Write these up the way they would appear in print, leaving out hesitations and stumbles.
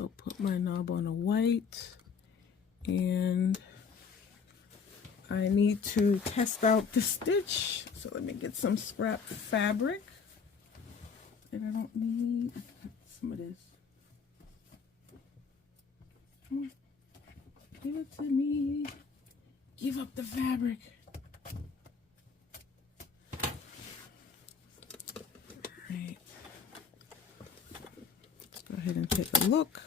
I'll put my knob on a white, and I need to test out the stitch. So let me get some scrap fabric that I don't need. Some of this. Come on. Give it to me. Give up the fabric. Alright. Let's go ahead and take a look.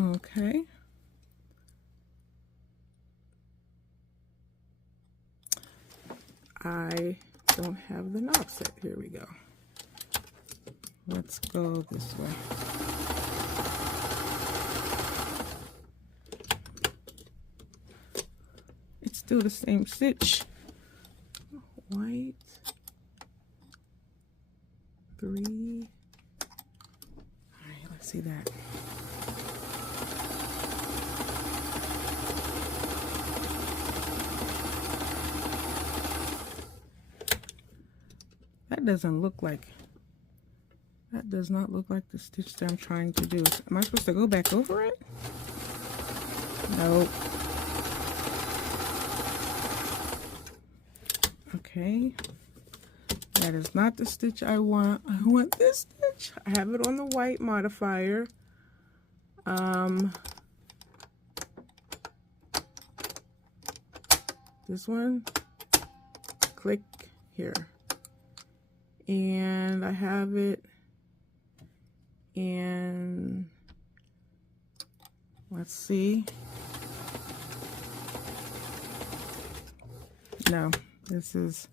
Okay. I don't have the knob set. Here we go. Let's go this way. It's still the same stitch. White. 3. All right, let's see that. That doesn't look like, that does not look like the stitch that I'm trying to do. Am I supposed to go back over it? Nope. Okay. That is not the stitch I want. I want this stitch. I have it on the white modifier. This one. Click here. And I have it in, let's see. No, this is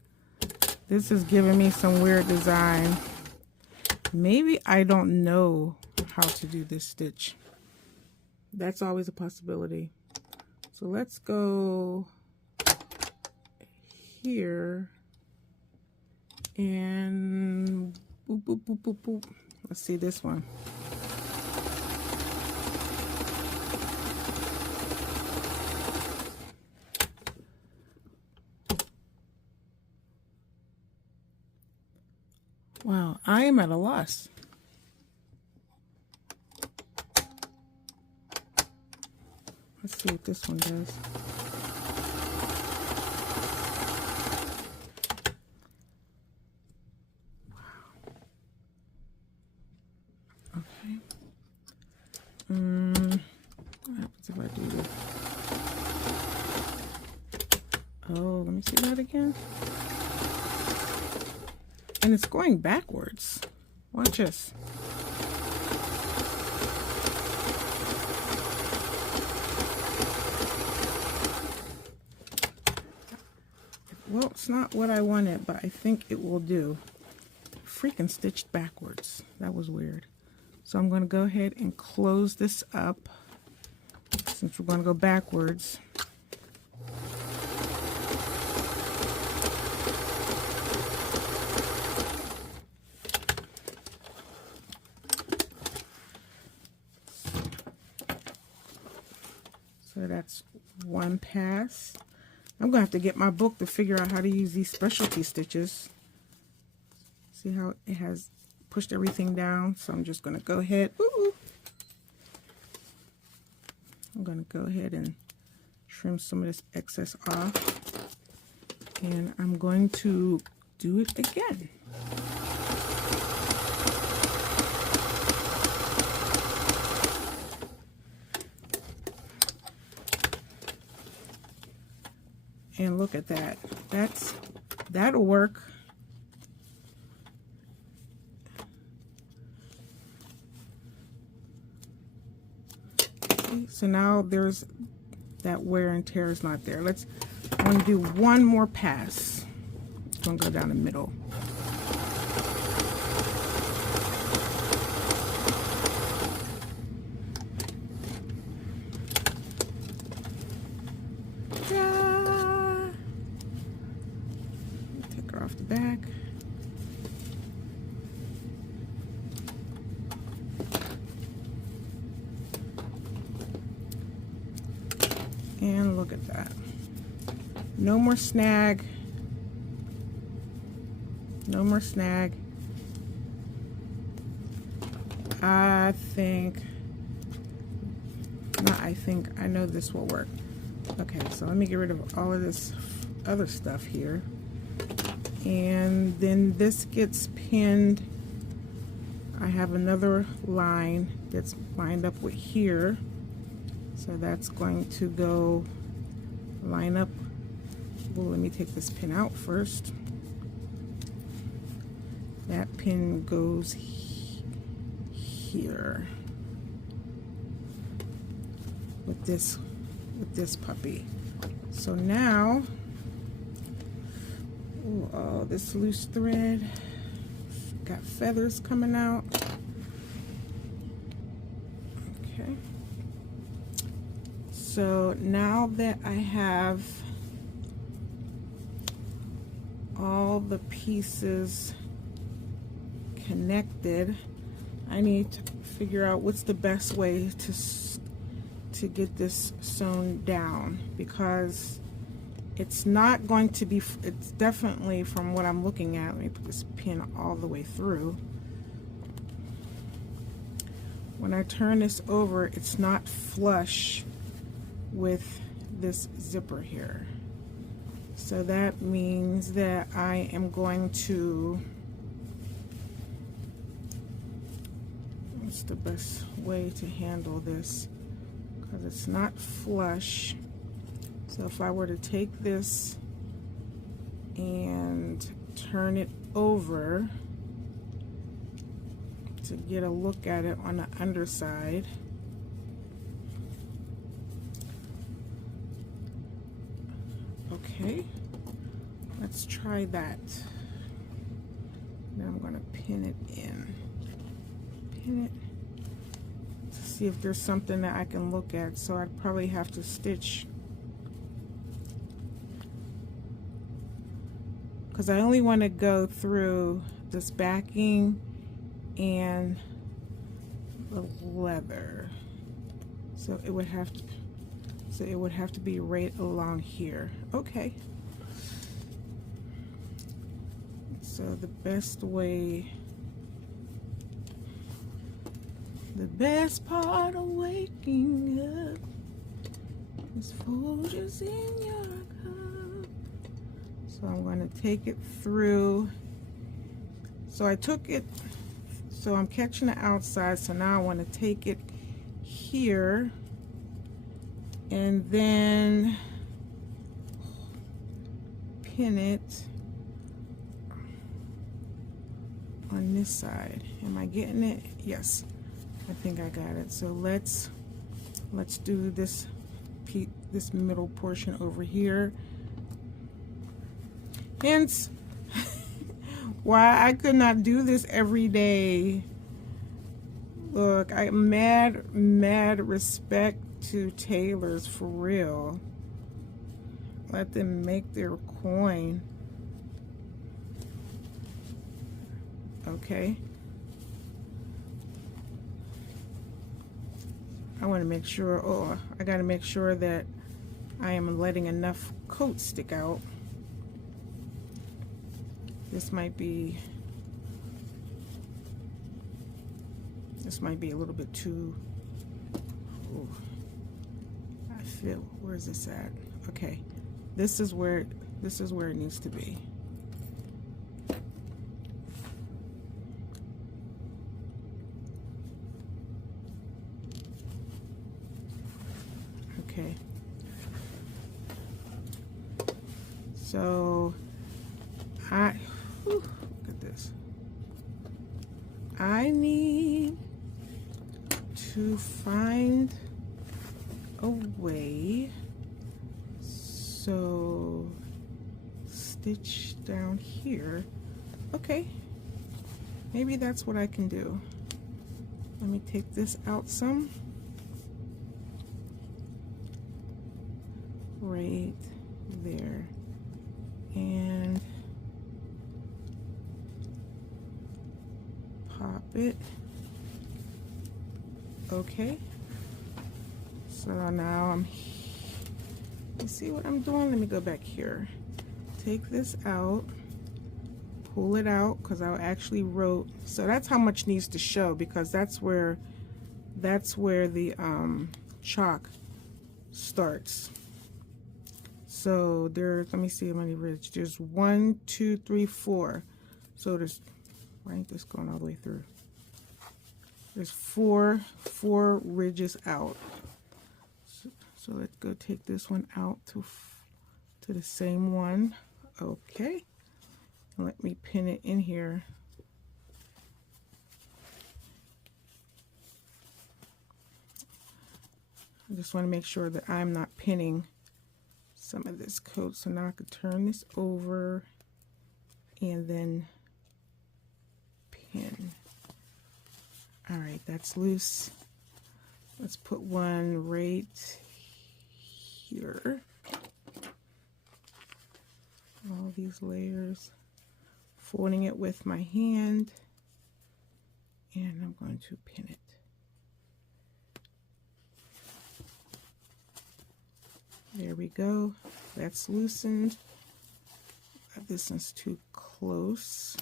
giving me some weird design. Maybe I don't know how to do this stitch. That's always a possibility. So let's go here. And boop, boop, boop, boop, boop. Let's see this one. Wow, I am at a loss. Let's see what this one does. What happens if I do this? Oh, let me see that again. And it's going backwards. Watch this. Well, it's not what I wanted, but I think it will do. Freaking stitched backwards. That was weird. So I'm going to go ahead and close this up since we're going to go backwards. So that's one pass. I'm going to have to get my book to figure out how to use these specialty stitches. See how it has pushed everything down? So I'm just going to go ahead. I'm going to go ahead and trim some of this excess off. And I'm going to do it again. And look at that. That'll work. So now there's that wear and tear is not there. I'm going to do one more pass. I'm going to go down the middle. Take her off the back. And look at that. No more snag. No more snag. I know this will work. Okay, so let me get rid of all of this other stuff here. And then this gets pinned. I have another line that's lined up with here. So that's going to go line up. Well, let me take this pin out first. That pin goes here with this puppy. So now, oh, this loose thread got feathers coming out. Okay. So now that I have all the pieces connected, I need to figure out what's the best way to get this sewn down, because it's not going to be, it's definitely, from what I'm looking at, let me put this pin all the way through. When I turn this over, it's not flush with this zipper here. So that means that I am going to, what's the best way to handle this? Because it's not flush. So if I were to take this and turn it over to get a look at it on the underside, okay, let's try that. Now I'm going to pin it in. Pin it. See if there's something that I can look at. So I'd probably have to stitch, because I only want to go through this backing and the leather. So it would have to be right along here. Okay. So the best way, the best part of waking up is Folgers in your cup. So I'm going to take it through. So I took it, so I'm catching the outside, so now I want to take it here and then pin it on this side. Am I getting it? Yes. I think I got it. So let's do this middle portion over here. Hence why I could not do this every day. Look, I'm mad respect to tailors, for real. Let them make their coin. Okay. I want to make sure, oh, I got to make sure that I am letting enough coat stick out. This might be a little bit too, ooh, I feel, where's this at? Okay, this is where it needs to be. Okay, so look at this. I need to find a way, so stitch down here. Okay, maybe that's what I can do. Let me take this out some. Right there. And pop it. Okay. So now you see what I'm doing? Let me go back here. Take this out, pull it out because I actually wrote, so that's how much needs to show, because that's where the chalk starts. So there's, let me see how many ridges. There's 1, 2, 3, 4. So there's, why ain't this going all the way through? There's four ridges out. So let's go take this one out to the same one. Okay. Let me pin it in here. I just want to make sure that I'm not pinning some of this coat. So now I could turn this over and then pin. All right, that's loose. Let's put one right here. All these layers, folding it with my hand, and I'm going to pin it. There we go. That's loosened. This one's too close.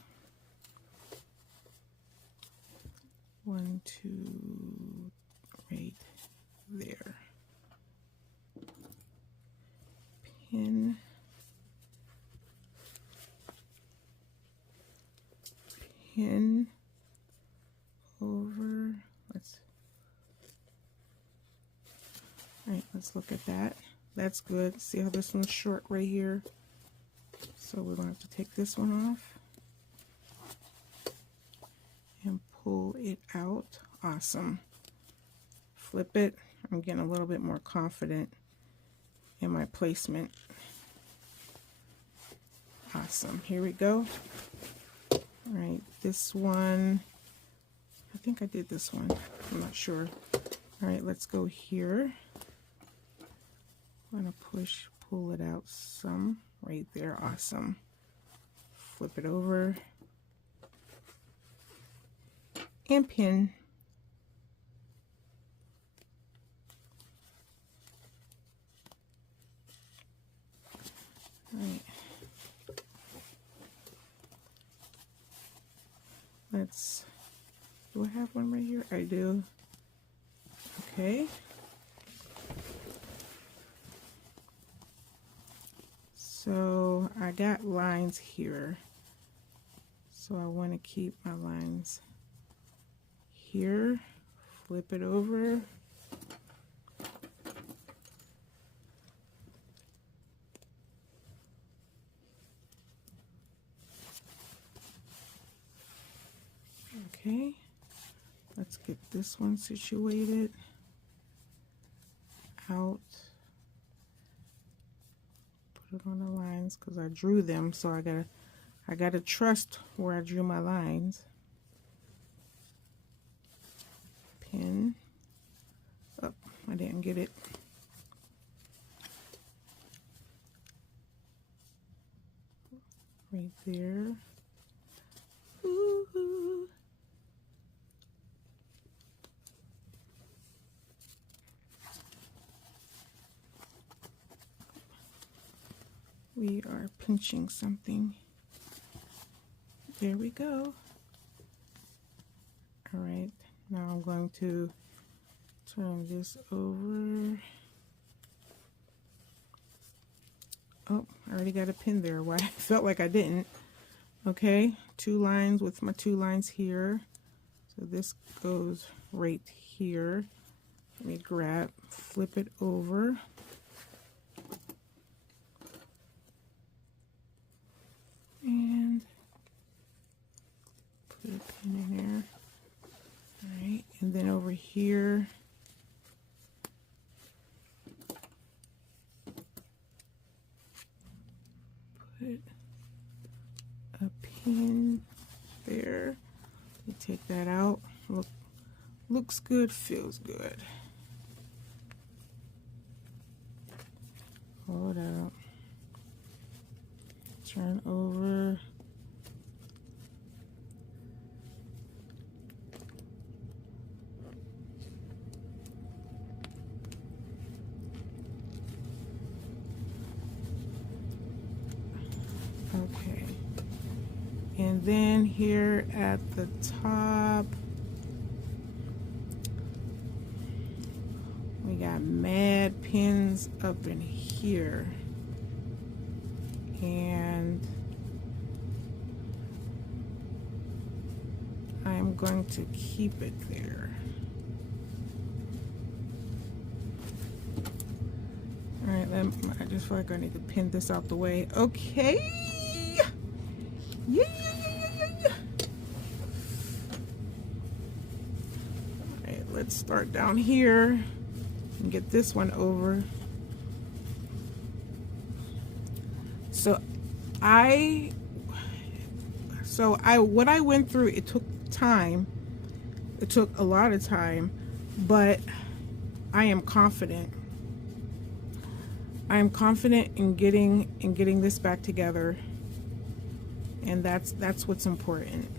1, 2, right there. Pin. Pin over. Let's look at that. That's good. See how this one's short right here? So we're going to have to take this one off and pull it out. Awesome. Flip it. I'm getting a little bit more confident in my placement. Awesome. Here we go. All right, this one, I think I did this one. I'm not sure. All right, let's go here. I'm going to push, pull it out some right there. Awesome. Flip it over and pin. All right. Do I have one right here? I do. Okay. So I got lines here. So I want to keep my lines here. Flip it over. Okay, let's get this one situated. Out. Put it on the lines because I drew them, so I gotta trust where I drew my lines. Pin. Oh, I didn't get it. Right there. Ooh. We are pinching something. There we go. All right, now I'm going to turn this over. Oh, I already got a pin there. Why? I felt like I didn't. Okay, 2 lines with my 2 lines here. So this goes right here. Let me grab, flip it over. And put a pin in there. All right, and then over here, put a pin there. You take that out. Looks good, feels good. Hold up. Turn over. Okay. And then here at the top, we got mad pins up in here. And I'm going to keep it there. All right, I just feel like I need to pin this out the way. Okay. Yeah. All right, let's start down here and get this one over. So what I went through, it took time. It took a lot of time, but I am confident. I am confident in getting this back together, and that's what's important,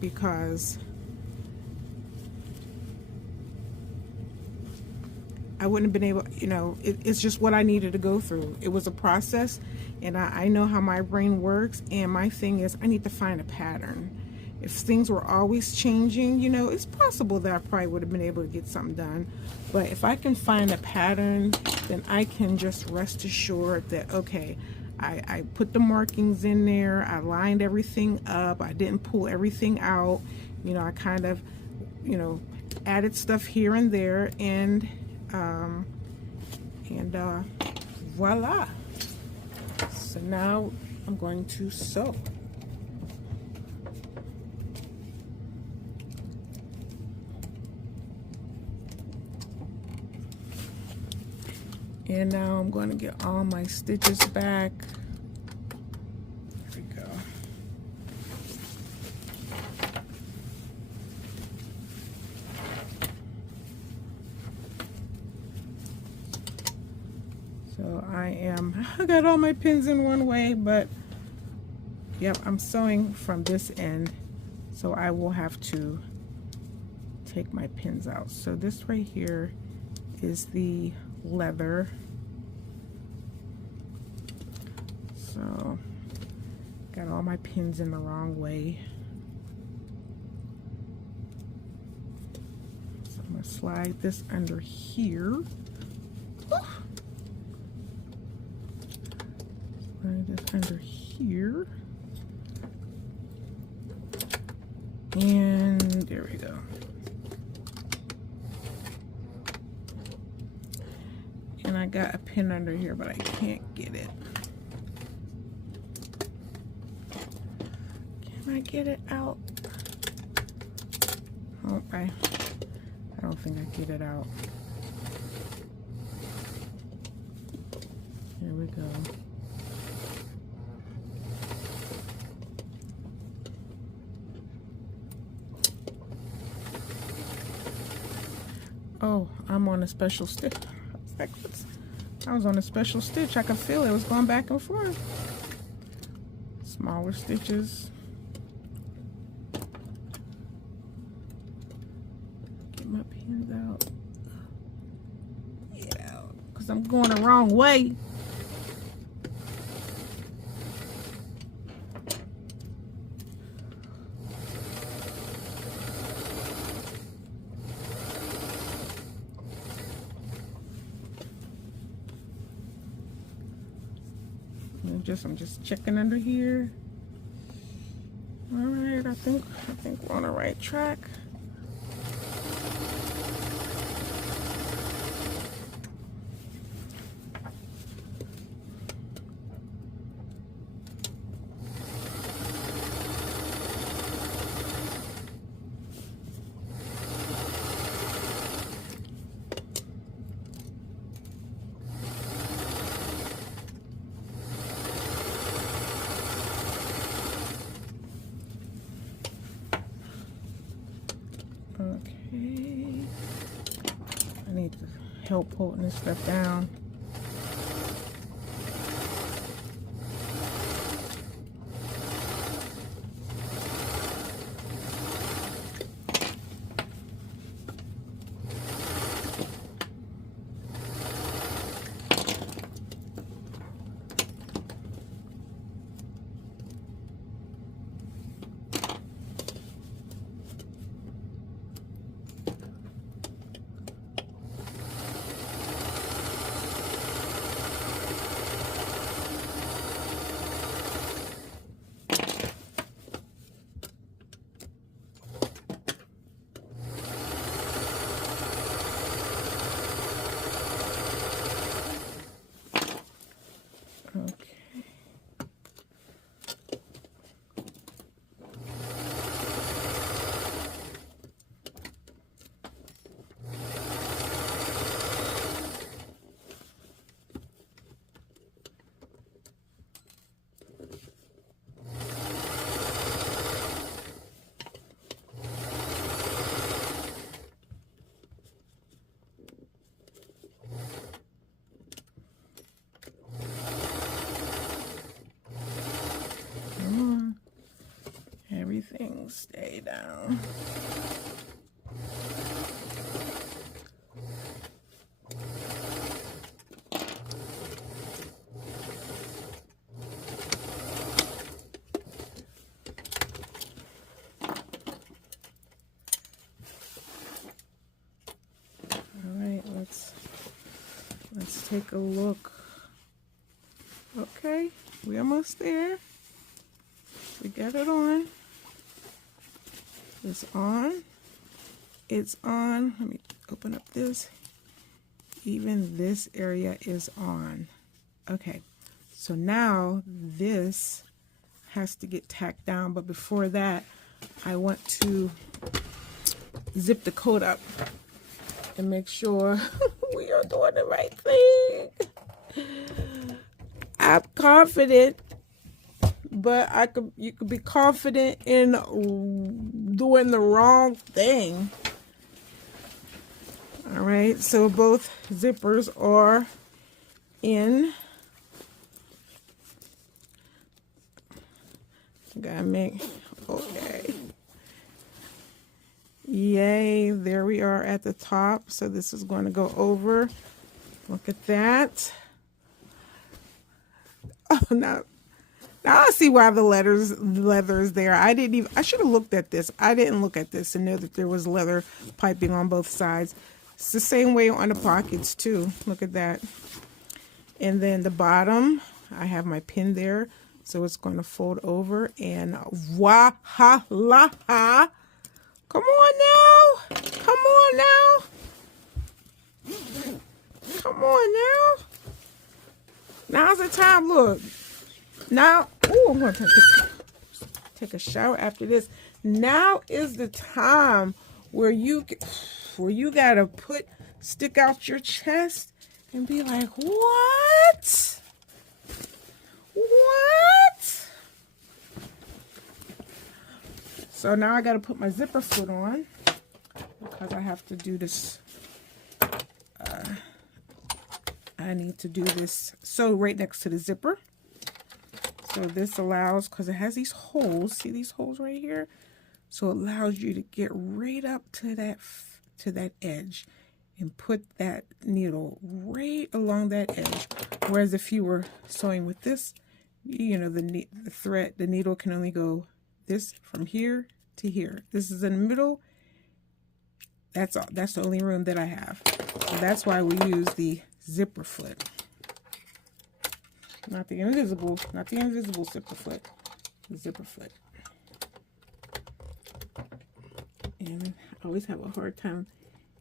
because I wouldn't have been able, it's just what I needed to go through. It was a process, and I know how my brain works, and my thing is I need to find a pattern. If things were always changing, it's possible that I probably would have been able to get something done. But if I can find a pattern, then I can just rest assured that, okay, I put the markings in there, I lined everything up, I didn't pull everything out, I kind of, added stuff here and there, and voila. So now I'm going to sew. And now I'm going to get all my stitches back. There we go. So I got all my pins in one way, but yep, I'm sewing from this end, so I will have to take my pins out. So this right here is the leather. So got all my pins in the wrong way. So I'm going to slide this under here. Slide this under here. And there we go. And I got a pin under here, but I can't get it. Can I get it out? Oh, I don't think I get it out. Here we go. Oh, I'm on a special stitch. I was on a special stitch. I could feel it was going back and forth. Smaller stitches. Get my pins out. Yeah, because I'm going the wrong way. I'm just checking under here. All right, I think we're on the right track. Okay, I need to help holding this stuff down. everything stay down. Let's take a look. Okay, we're almost there. We got it on. It's on. It's on. Let me open up this. Even this area is on. Okay, so now this has to get tacked down, but before that, I want to zip the coat up and make sure we are doing the right thing. I'm confident, but you could be confident in doing the wrong thing. All right, so both zippers are in. Gotta make, okay. Yay, there we are at the top. So this is going to go over. Look at that. Oh, now I see why the leather is there. I should have looked at this. I didn't look at this and know that there was leather piping on both sides. It's the same way on the pockets too. Look at that. And then the bottom, I have my pin there. So it's going to fold over and voila. Come on now. Come on now. Come on now. Now's the time. Look. Now, oh, I'm going to take a shower after this. Now is the time where you got to stick out your chest and be like, what? What? So now I got to put my zipper foot on because I have to do this. I need to do this sew right next to the zipper. So this allows, because it has these holes, see these holes right here? So it allows you to get right up to that edge and put that needle right along that edge. Whereas if you were sewing with this, you know, the thread, the needle can only go this from here to here. This is in the middle. That's all. That's the only room that I have. So that's why we use the zipper foot. Not the invisible zipper foot. The zipper foot. And I always have a hard time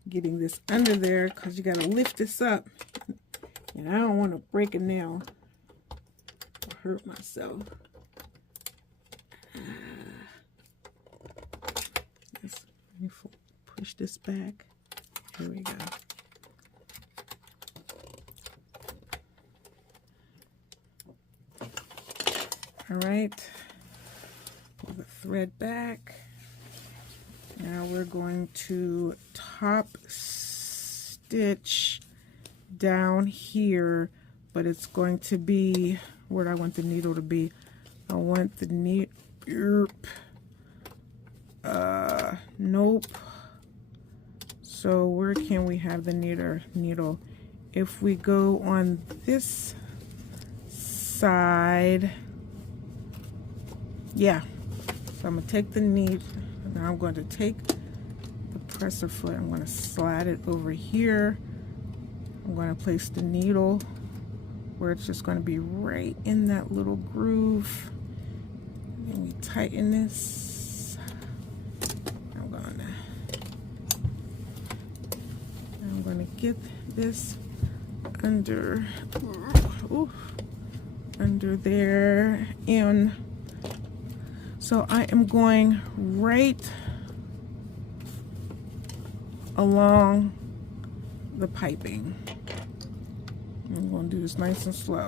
getting this under there because you got to lift this up. And I don't want to break a nail or hurt myself. Let me push this back. Here we go. All right, pull the thread back. Now we're going to top stitch down here, but it's going to be where I want the needle to be. I want the needle, nope. So where can we have the needle? If we go on this side, yeah. So I'm going to take the needle, and I'm going to take the presser foot, I'm going to slide it over here. I'm going to place the needle where it's just going to be right in that little groove. And we tighten this. I'm going to get this under, under there. And so I am going right along the piping. I'm going to do this nice and slow.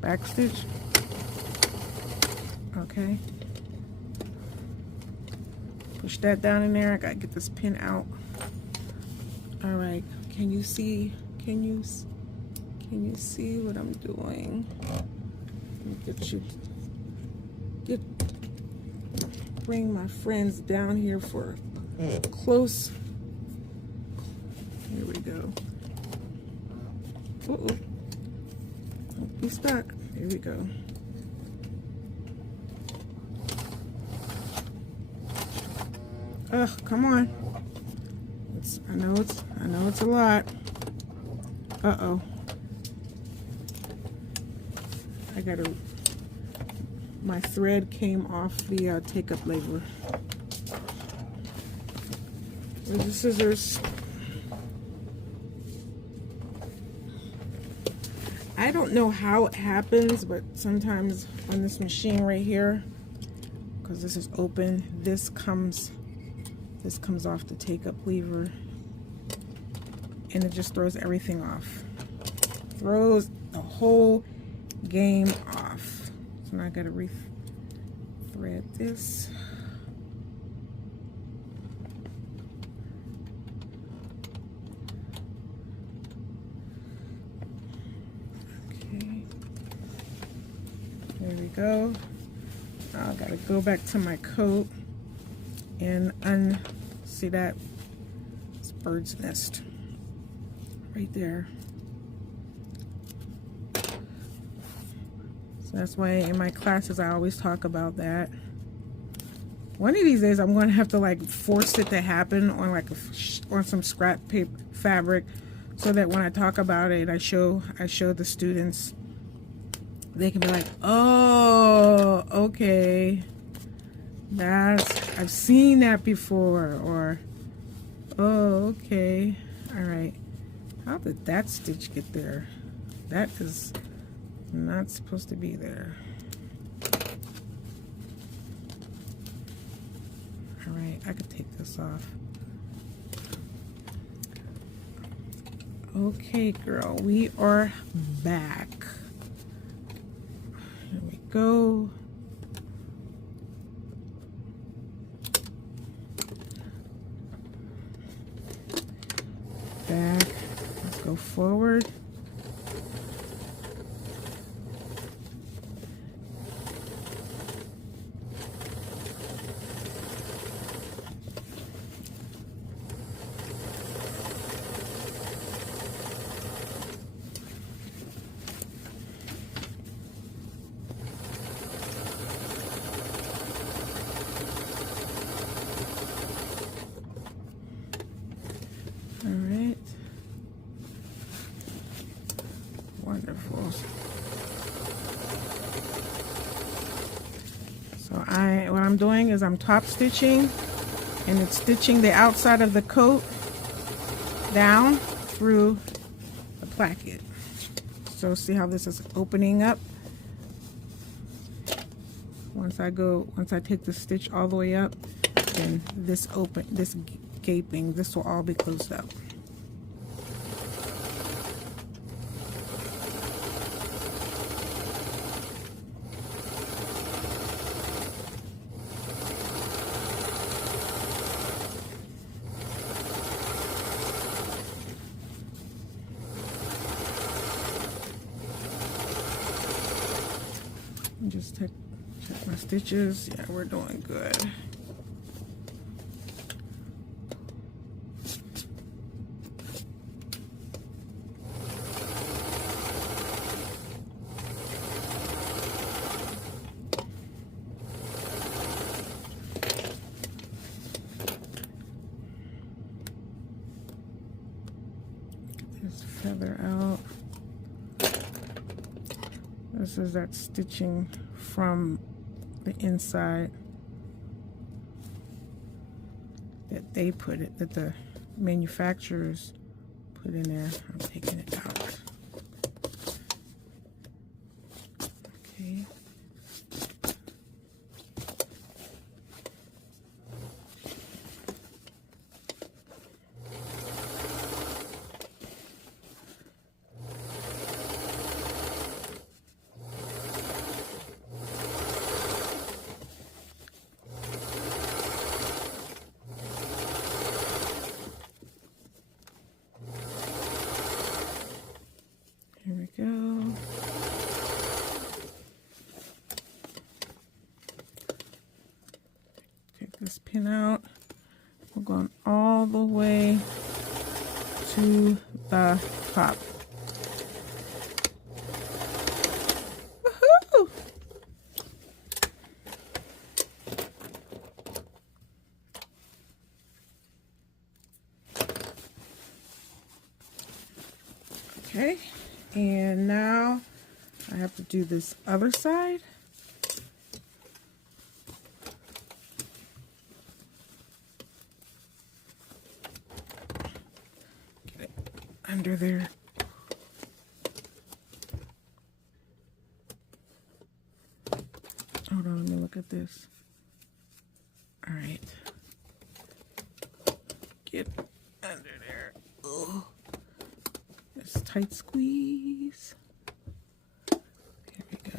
Back stitch. Okay. Push that down in there. I got to get this pin out. All right. Can you see? Can you see what I'm doing? Let me get you. bring my friends down here for close. Here we go. Uh-oh. Don't be stuck. Here we go. Ugh, come on. I know it's a lot. Uh-oh. My thread came off the take-up label. Where's the scissors? I don't know how it happens, but sometimes on this machine right here, because this is open, this comes off the take-up lever, and it just throws everything off. Throws the whole game off. So now I gotta re-thread this. Okay. There we go. Now I gotta go back to my coat and see that? It's bird's nest right there. So that's why in my classes I always talk about that. One of these days I'm going to have to like force it to happen on like on some scrap paper fabric, so that when I talk about it, I show the students, they can be like, oh, okay, I've seen that before, or oh, okay, all right. How did that stitch get there? That is not supposed to be there. All right, I could take this off. Okay, girl, we are back. Here we go. Back. Let's go forward. Wonderful. So what I'm doing is I'm top stitching, and it's stitching the outside of the coat down through the placket. So see how this is opening up? Once I take the stitch all the way up, then this gaping, this will all be closed up. Just check my stitches. Yeah, we're doing good. Get this feather out. This is that stitching from the inside that they put it, that the manufacturers put in there. I'm taking it out. Okay. Here we go. this pin out. We're going all the way to the top. Woohoo! Okay, and now I have to do this other side. Get it under there. Hold on, let me look at this. All right. Get under there. Ugh. Just tight squeeze. There we go.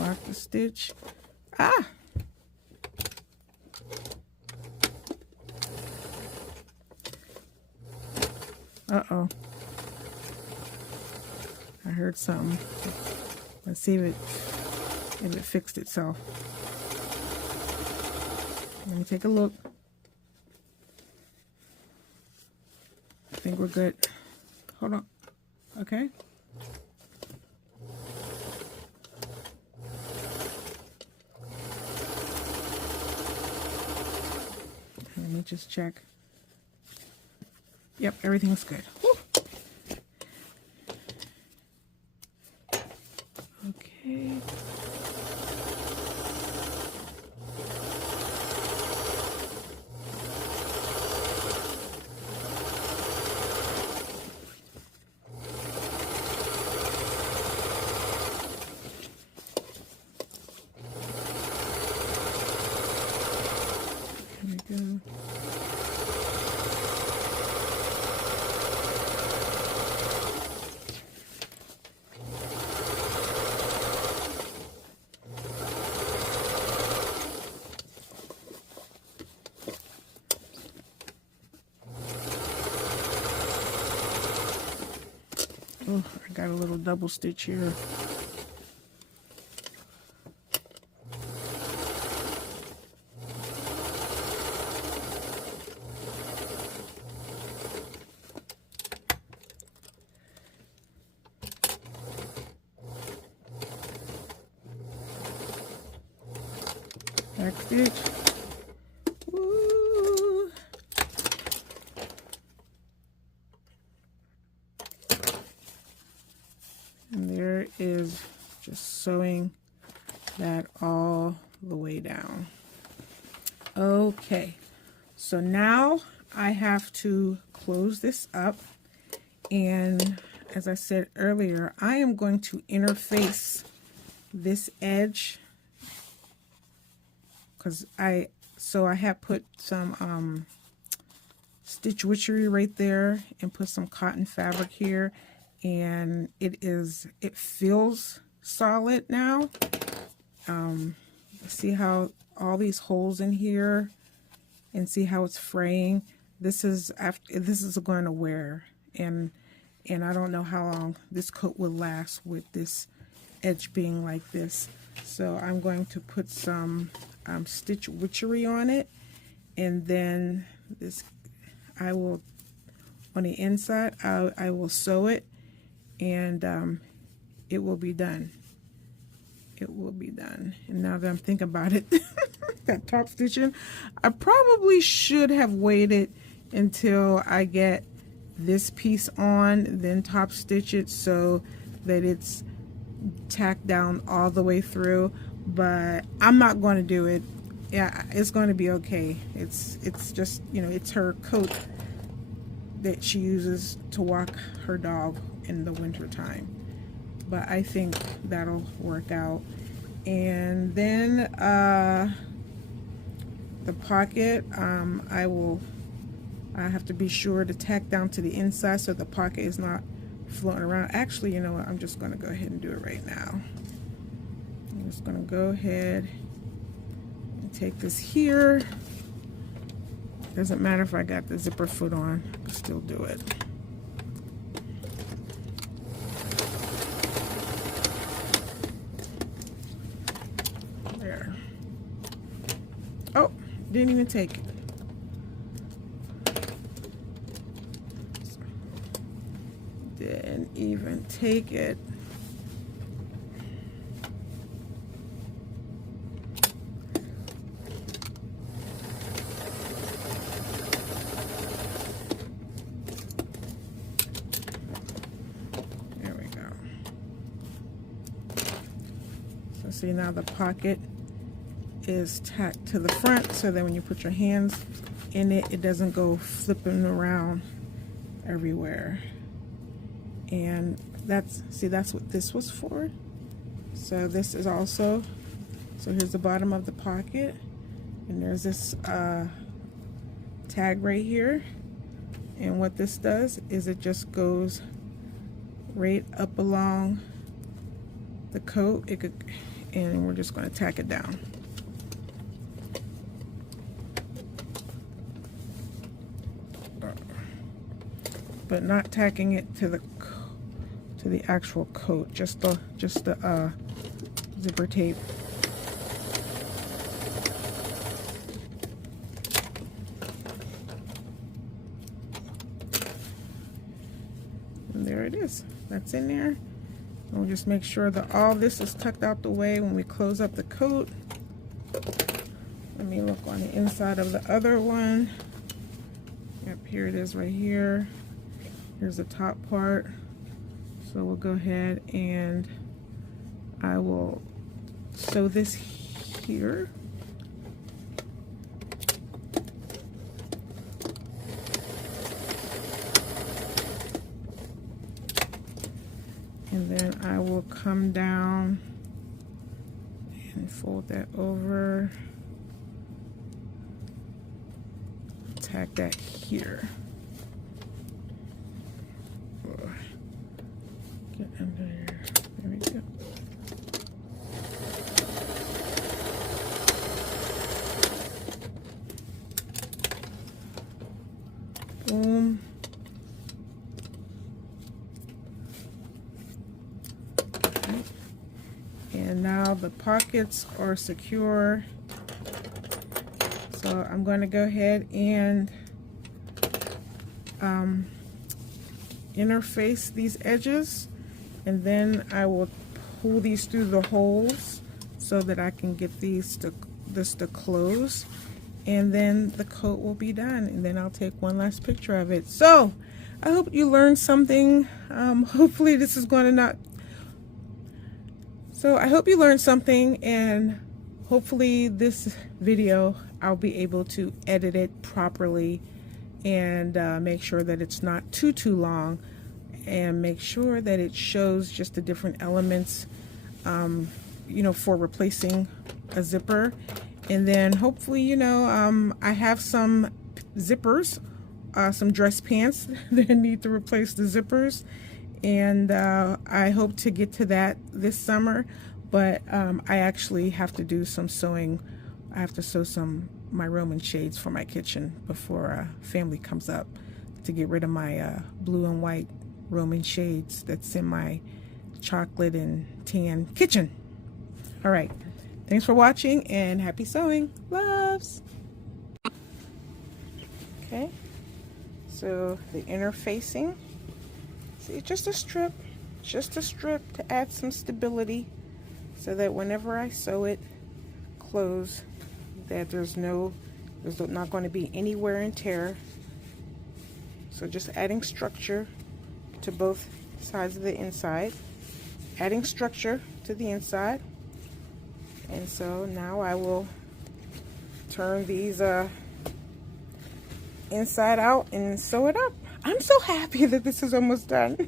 Lock the stitch. Ah! Uh-oh. I heard something. Let's see if it fixed itself. Let me take a look. I think we're good. Hold on. Okay. Let me just check. Yep, everything's good. Woo. Okay. There we go. Oh, I got a little double stitch here. Back stitch. Woo. And there is just sewing that all the way down. Okay, so now I have to close this up, and as I said earlier, I am going to interface this edge because I have put some stitch witchery right there and put some cotton fabric here, and it feels solid now. See how all these holes in here, and see how it's fraying. This is going to wear, and I don't know how long this coat will last with this edge being like this. So I'm going to put some stitch witchery on it, and then this I will, on the inside, I will sew it, and it will be done. It will be done. And now that I'm thinking about it, that top stitching, I probably should have waited until I get this piece on, then top stitch it so that it's tacked down all the way through. But I'm not going to do it. Yeah, it's going to be okay. It's just, you know, it's her coat that she uses to walk her dog in the winter time. But I think that'll work out. And then the pocket, I have to be sure to tack down to the inside so the pocket is not floating around. Actually, you know what? I'm just going to go ahead and do it right now. I'm just going to go ahead and take this here. Doesn't matter if I got the zipper foot on, I can still do it. There. Didn't even take it. Didn't even take it. There we go. So see, now the pocket is tacked to the front, so that when you put your hands in it, it doesn't go flipping around everywhere. And that's what this was for. So this is also, so here's the bottom of the pocket, and there's this tag right here, and what this does is it just goes right up along the coat. It could, and we're just going to tack it down. But not tacking it to the actual coat, just the zipper tape. And there it is. That's in there. And we'll just make sure that all this is tucked out the way when we close up the coat. Let me look on the inside of the other one. Yep, here it is right here. Here's the top part. So we'll go ahead and I will sew this here. And then I will come down and fold that over. Tack that here. Get under here. There we go. Boom. Okay. And now the pockets are secure. So I'm going to go ahead and interface these edges, and then I will pull these through the holes so that I can get this to close, and then the coat will be done, and then I'll take one last picture of it. So I hope you learned something. Hopefully this is going to not, so I hope you learned something, and hopefully this video I'll be able to edit it properly and make sure that it's not too long, and make sure that it shows just the different elements, you know, for replacing a zipper. And then hopefully, you know, I have some zippers, some dress pants that need to replace the zippers, and I hope to get to that this summer. But I actually have to do some sewing. I have to sew my Roman shades for my kitchen before family comes up, to get rid of my blue and white Roman shades that's in my chocolate and tan kitchen. All right, thanks for watching, and happy sewing. Loves. Okay, so the inner facing, see, just a strip to add some stability, so that whenever I sew it close, that there's not going to be any wear and tear. So just adding structure to both sides of the inside, adding structure to the inside. And so now I will turn these inside out and sew it up. I'm so happy that this is almost done.